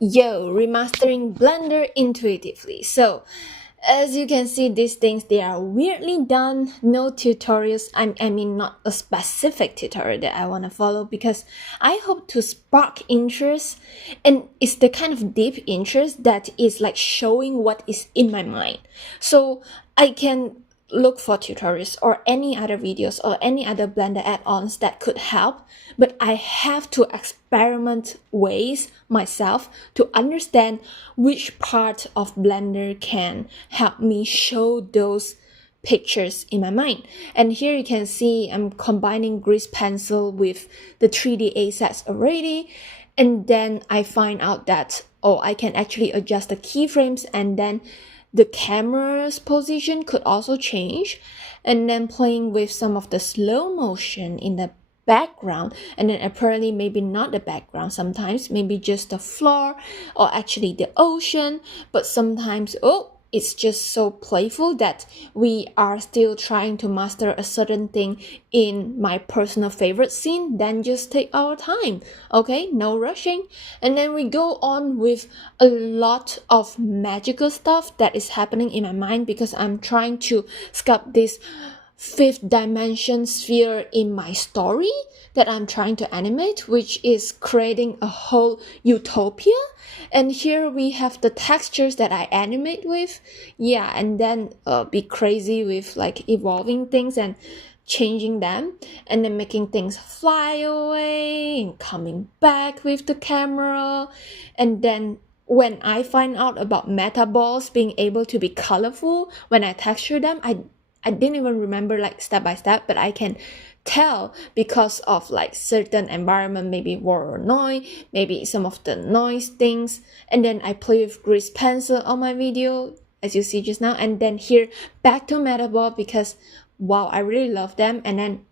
Yo, remastering Blender intuitively. So, as you can see, these things, they are weirdly done. No tutorials. I mean, not a specific tutorial that I want to follow because I hope to spark interest. And it's the kind of deep interest that is like showing what is in my mind. So I can look for tutorials or any other videos or any other Blender add-ons that could help, but I have to experiment ways myself to understand which part of Blender can help me show those pictures in my mind. And here you can see I'm combining grease pencil with the 3D assets already, and then I find out that I can actually adjust the keyframes, and then the camera's position could also change, and then playing with some of the slow motion in the background, and then apparently maybe not the background, sometimes maybe just the floor or actually the ocean, but sometimes it's just so playful that we are still trying to master a certain thing in my personal favorite scene. Then just take our time, okay? No rushing. And then we go on with a lot of magical stuff that is happening in my mind because I'm trying to sculpt this fifth dimension sphere in my story that I'm trying to animate, which is creating a whole utopia. And here we have the textures that I animate with, and then be crazy with like evolving things and changing them, and then making things fly away and coming back with the camera. And then when I find out about meta balls being able to be colorful when I texture them, I didn't even remember like step by step, but I can tell because of like certain environment, maybe war or noise, maybe some of the noise things. And then I play with grease pencil on my video, as you see just now. And then here back to metaball because wow, I really love them. And then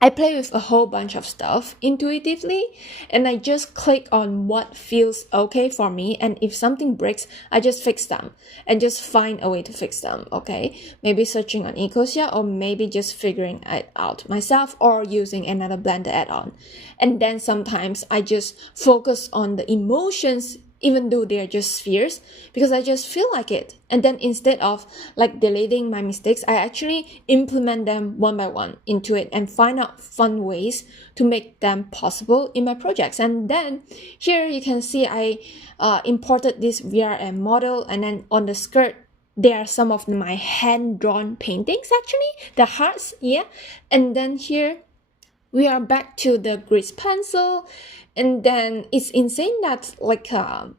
I play with a whole bunch of stuff intuitively, and I just click on what feels okay for me, and if something breaks, I just fix them and just find a way to fix them, okay? Maybe searching on Ecosia, or maybe just figuring it out myself or using another Blender add-on. And then sometimes I just focus on the emotions even though they are just spheres, because I just feel like it. And then instead of like deleting my mistakes, I actually implement them one by one into it and find out fun ways to make them possible in my projects. And then here you can see I imported this VRM model, and then on the skirt there are some of my hand-drawn paintings, actually the hearts, and then here we are back to the grease pencil. And then it's insane that like the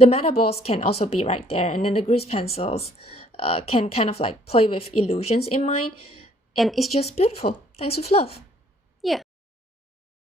meta balls can also be right there, and then the grease pencils can kind of like play with illusions in mind, and it's just beautiful. Thanks with love.